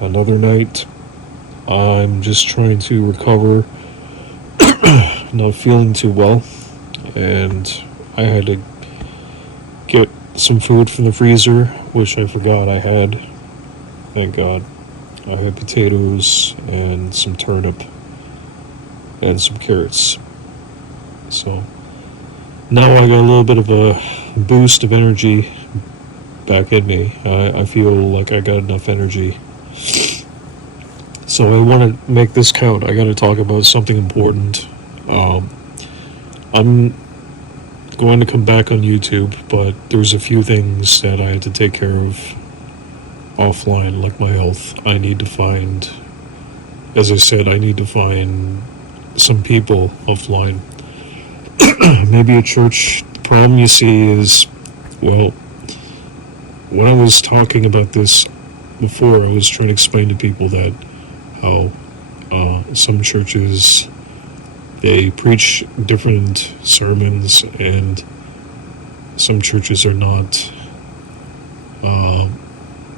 another night. I'm just trying to recover, not feeling too well, and I had to get some food from the freezer, which I forgot I had. Thank God. I had potatoes and some turnip and some carrots. So now I got a little bit of a boost of energy back in me. I feel like I got enough energy. So I want to make this count. I got to talk about something important. I'm going to come back on YouTube, but there's a few things that I had to take care of offline, like my health. I need to find, as I said, I need to find some people offline. Maybe a church. The problem you see is, well, when I was talking about this before, I was trying to explain to people that how some churches, they preach different sermons, and some churches are not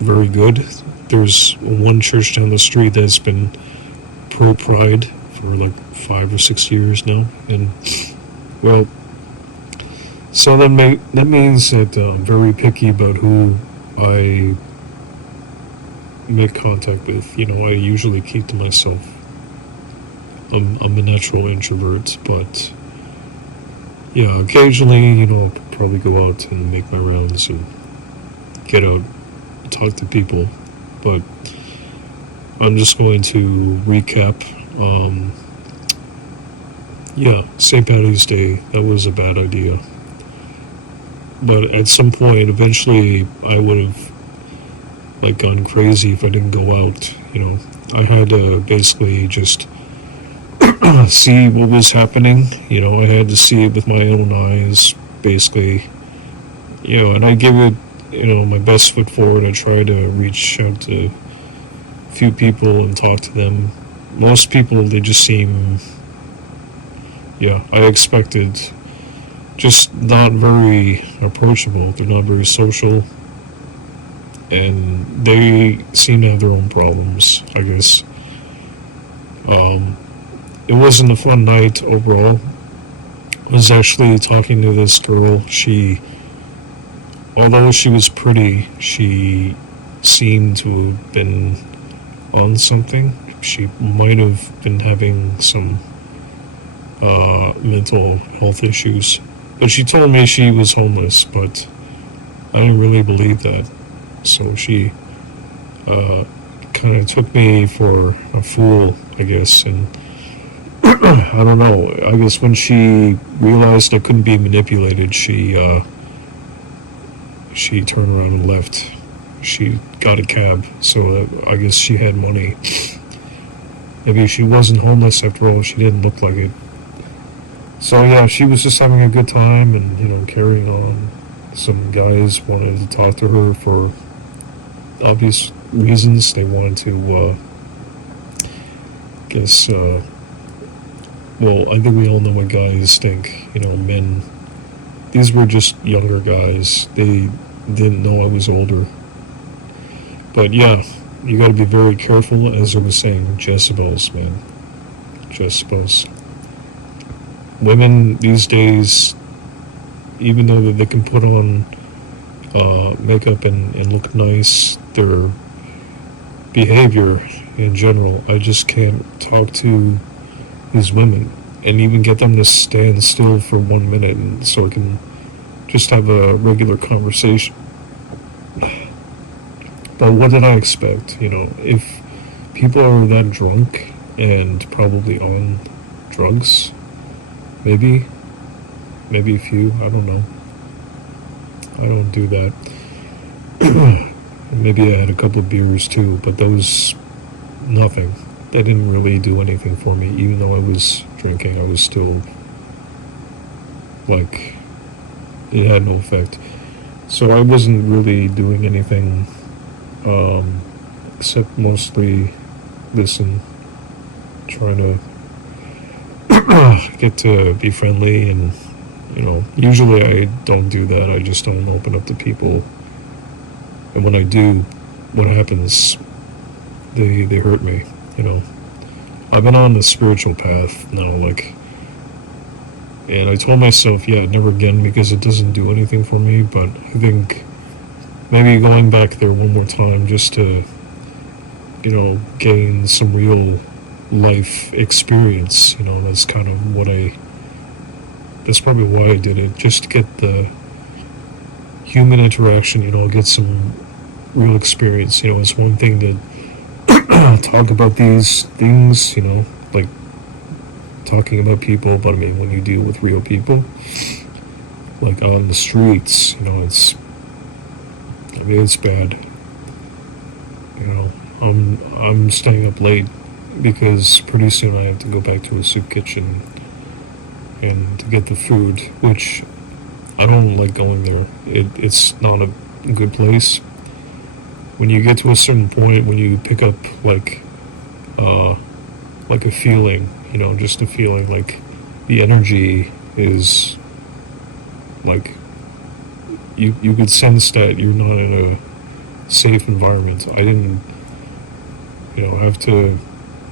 very good. There's one church down the street that's been pro-pride for like 5 or 6 years now, and well, so that means that I'm very picky about who I make contact with. I usually keep to myself. I'm a natural introvert, but yeah, occasionally, I'll probably go out and make my rounds and get out, talk to people. But I'm just going to recap. St. Patty's Day, that was a bad idea. But at some point, eventually, I would have gone crazy if I didn't go out. I had to basically just see what was happening. I had to see it with my own eyes, basically. And I give it, my best foot forward. I try to reach out to a few people and talk to them. Most people, they just seem, I expected, just not very approachable. They're not very social. And they seem to have their own problems, I guess. It wasn't a fun night overall. I was actually talking to this girl. Although she was pretty, she seemed to have been on something. She might have been having some mental health issues. But she told me she was homeless, but I didn't really believe that. So she kind of took me for a fool, I guess, and I don't know. I guess when she realized I couldn't be manipulated, she turned around and left. She got a cab, so I guess she had money. Maybe she wasn't homeless after all. She didn't look like it. So yeah, she was just having a good time and carrying on. Some guys wanted to talk to her for obvious reasons. They wanted to, I think we all know what guys think. Men. These were just younger guys. They didn't know I was older. But yeah, you gotta be very careful, as I was saying, Jezebels, man. Jezebels. Women these days, even though they can put on makeup and look nice, their behavior in general, I just can't talk to these women and even get them to stand still for 1 minute so I can just have a regular conversation. But what did I expect? If people are that drunk and probably on drugs, maybe a few, I don't know. I don't do that. Maybe I had a couple of beers too, but those, nothing. They didn't really do anything for me. Even though I was drinking, I was still, it had no effect. So I wasn't really doing anything, except mostly listen, trying to get to be friendly, and usually I don't do that. I just don't open up to people, and when I do, what happens? they hurt me. You know, I've been on the spiritual path now, like, and I told myself, yeah, never again, because it doesn't do anything for me. But I think maybe going back there one more time just to, you know, gain some real life experience. You know, that's kind of what that's probably why I did it, just to get the human interaction, you know, get some real experience. You know, it's one thing to talk about these things, you know, like talking about people, but I mean, when you deal with real people, like on the streets, you know, I mean, it's bad. You know, I'm staying up late because pretty soon I have to go back to a soup kitchen and to get the food, which I don't like going there. It's not a good place. When you get to a certain point, when you pick up uh, like a feeling, you know, just a feeling, like the energy is like you could sense that you're not in a safe environment. I didn't, you know, have to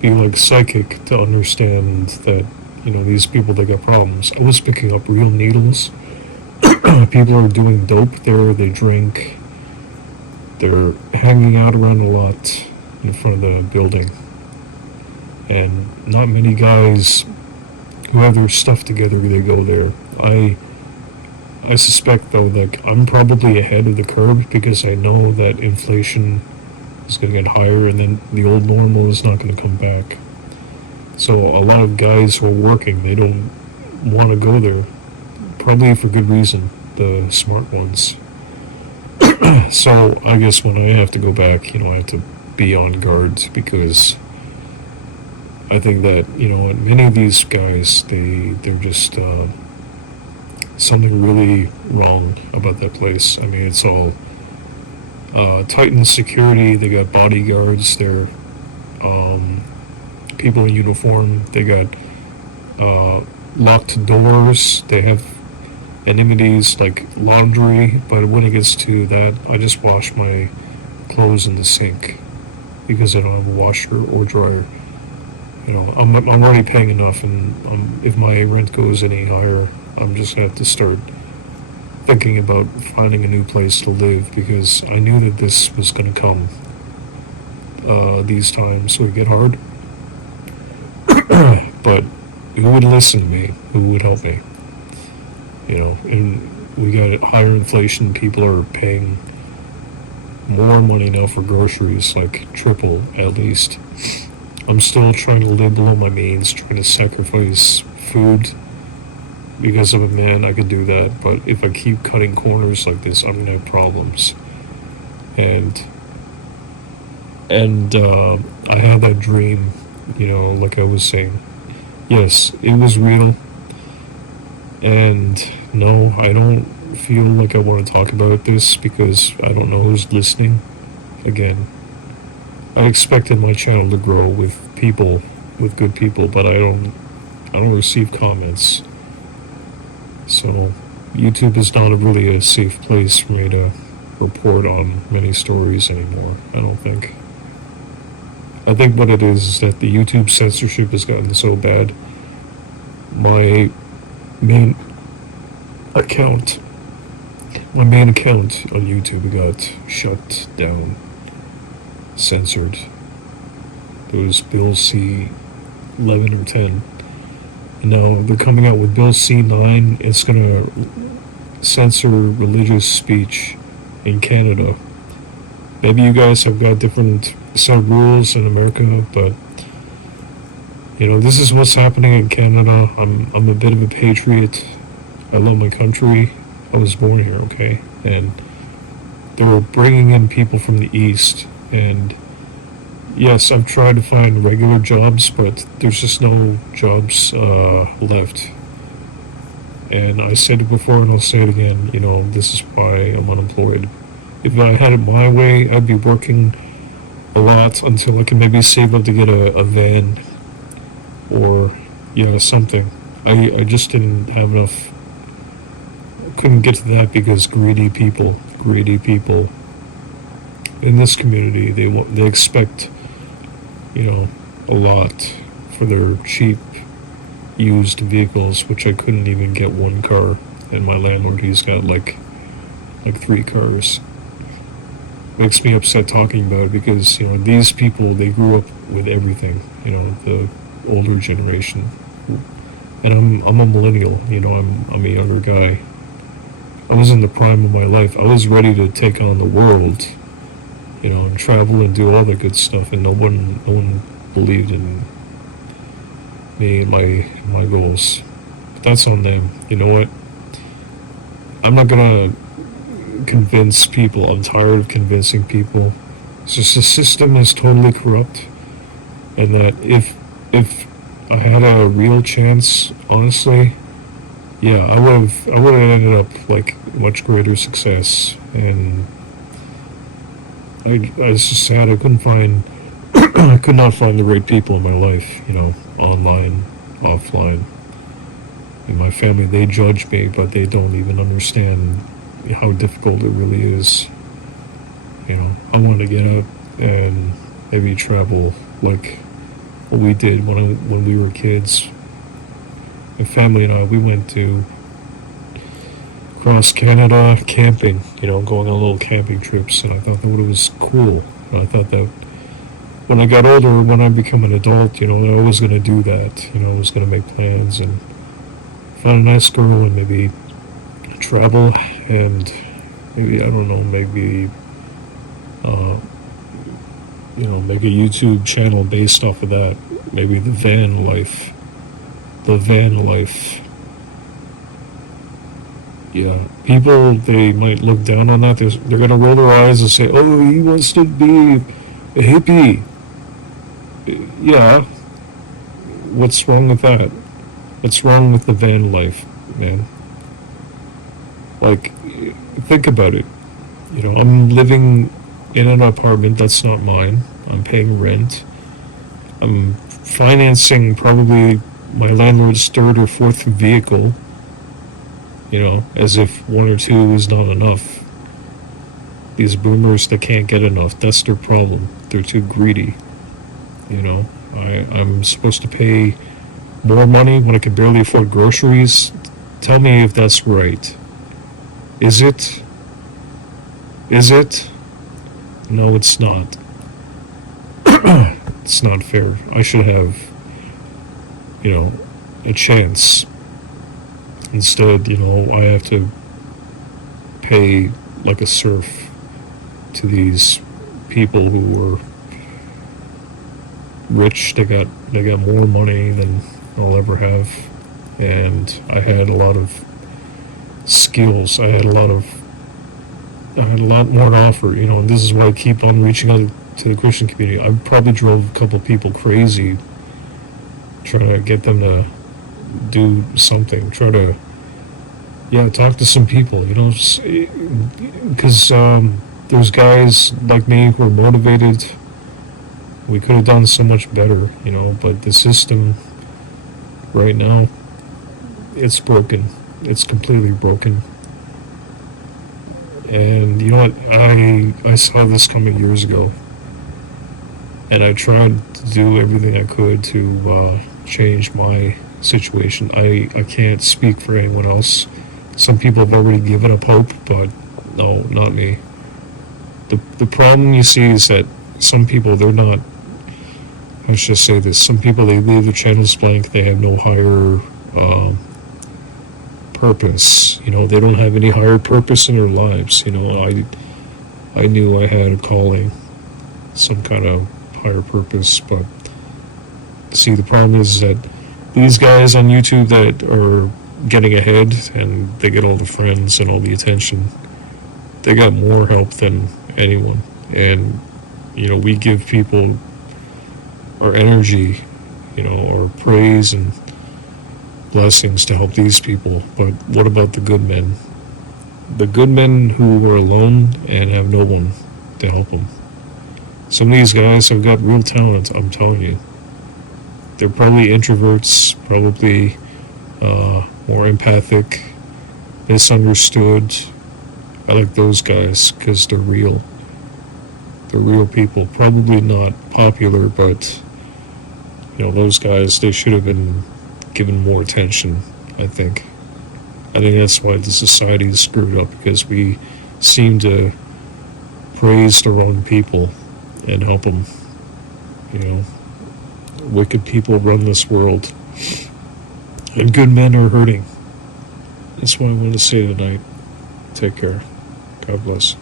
be like psychic to understand that, you know, these people, they got problems. I was picking up real needles. People are doing dope there. They drink. They're hanging out around a lot in front of the building, and not many guys who have their stuff together, they go there. I suspect though, like, I'm probably ahead of the curve because I know that inflation is going to get higher, and then the old normal is not going to come back. So a lot of guys who are working, they don't want to go there, probably for good reason, the smart ones. So I guess when I have to go back, you know, I have to be on guard because I think that, you know, many of these guys, they're just something really wrong about that place. I mean, it's all tightened security. They got bodyguards. They're people in uniform. They got locked doors. They have amenities like laundry. But when it gets to that, I just wash my clothes in the sink because I don't have a washer or dryer. You know, I'm already paying enough, and if my rent goes any higher, I'm just gonna have to start thinking about finding a new place to live because I knew that this was gonna come. These times would get hard, but who would listen to me? Who would help me? You know, and we got higher inflation. People are paying more money now for groceries, like triple at least. I'm still trying to live below my means, trying to sacrifice food because I'm a man. I could do that, but if I keep cutting corners like this, I'm gonna have problems. And I had that dream, you know, like I was saying. Yes, it was real, and no, I don't feel like I want to talk about this because I don't know who's listening. Again, I expected my channel to grow with people, with good people, but I don't receive comments. So YouTube is not really a safe place for me to report on many stories anymore. I don't think. I think what it is that the YouTube censorship has gotten so bad. My main account, my main account on YouTube got shut down, censored. It was Bill C-11 or 10. And now they're coming out with Bill C-9. It's going to censor religious speech in Canada. Maybe you guys have got different set of rules in America, but you know, this is what's happening in Canada. I'm a bit of a patriot. I love my country. I was born here, okay? And they were bringing in people from the East, and yes, I've tried to find regular jobs, but there's just no jobs left. And I said it before and I'll say it again, you know, this is why I'm unemployed. If I had it my way, I'd be working a lot until I can maybe save up to get a van or, you know, something. I just didn't have enough. I couldn't get to that because greedy people in this community, they expect a lot for their cheap used vehicles, which I couldn't even get one car. And my landlord, he's got like three cars. Makes me upset talking about it because these people, they grew up with everything. The older generation, and I'm a millennial. I'm a younger guy. I was in the prime of my life. I was ready to take on the world, and travel and do all the good stuff, and no one believed in me and my goals. But that's on them. You know what? I'm not gonna convince people. I'm tired of convincing people. It's just the system is totally corrupt, and that if I had a real chance, honestly, yeah, I would have ended up like much greater success. And it's just sad I couldn't find I could not find the right people in my life. Online, offline. And my family, they judge me, but they don't even understand how difficult it really is. I want to get out and maybe travel like what we did when we were kids. My family and I, we went to across Canada camping, going on little camping trips, and I thought that was cool. And I thought that when I got older, when I become an adult, I was going to do that. I was going to make plans and find a nice girl and maybe travel and maybe, I don't know, maybe, make a YouTube channel based off of that. Maybe the van life. The van life. Yeah, people, they might look down on that. They're going to roll their eyes and say, oh, he wants to be a hippie. Yeah, what's wrong with that? What's wrong with the van life, man? Like, think about it. I'm living in an apartment that's not mine. I'm paying rent. I'm financing probably my landlord's third or fourth vehicle. As if one or two is not enough. These boomers, they can't get enough. That's their problem. They're too greedy. I'm supposed to pay more money when I can barely afford groceries. Tell me if that's right. Is it? Is it? No, it's not. It's not fair. I should have, a chance. Instead, I have to pay like a serf to these people who are rich. They got more money than I'll ever have, and I had a lot of skills. I had a lot more to offer. And this is why I keep on reaching out to the Christian community. I probably drove a couple people crazy trying to get them to do something. Try to, talk to some people. Because there's guys like me who are motivated. We could have done so much better, but the system right now, it's broken. It's completely broken. And you know what? I saw this coming years ago, and I tried to do everything I could to change my situation. I can't speak for anyone else. Some people have already given up hope, but no, not me. The problem you see is that some people, they're not, let's just say this, some people, they leave their channels blank. They have no higher purpose. They don't have any higher purpose in their lives. I knew I had a calling, some kind of higher purpose, but see, the problem is that these guys on YouTube that are getting ahead and they get all the friends and all the attention, they got more help than anyone. And we give people our energy, our praise and blessings to help these people. But what about the good men? The good men who are alone and have no one to help them. Some of these guys have got real talent, I'm telling you. They're probably introverts, probably more empathic, misunderstood. I like those guys because they're real. They're real people. Probably not popular, but those guys, they should have been given more attention, I think. I think that's why the society is screwed up, because we seem to praise the wrong people and help them. Wicked people run this world, and good men are hurting. That's what I want to say tonight. Take care. God bless.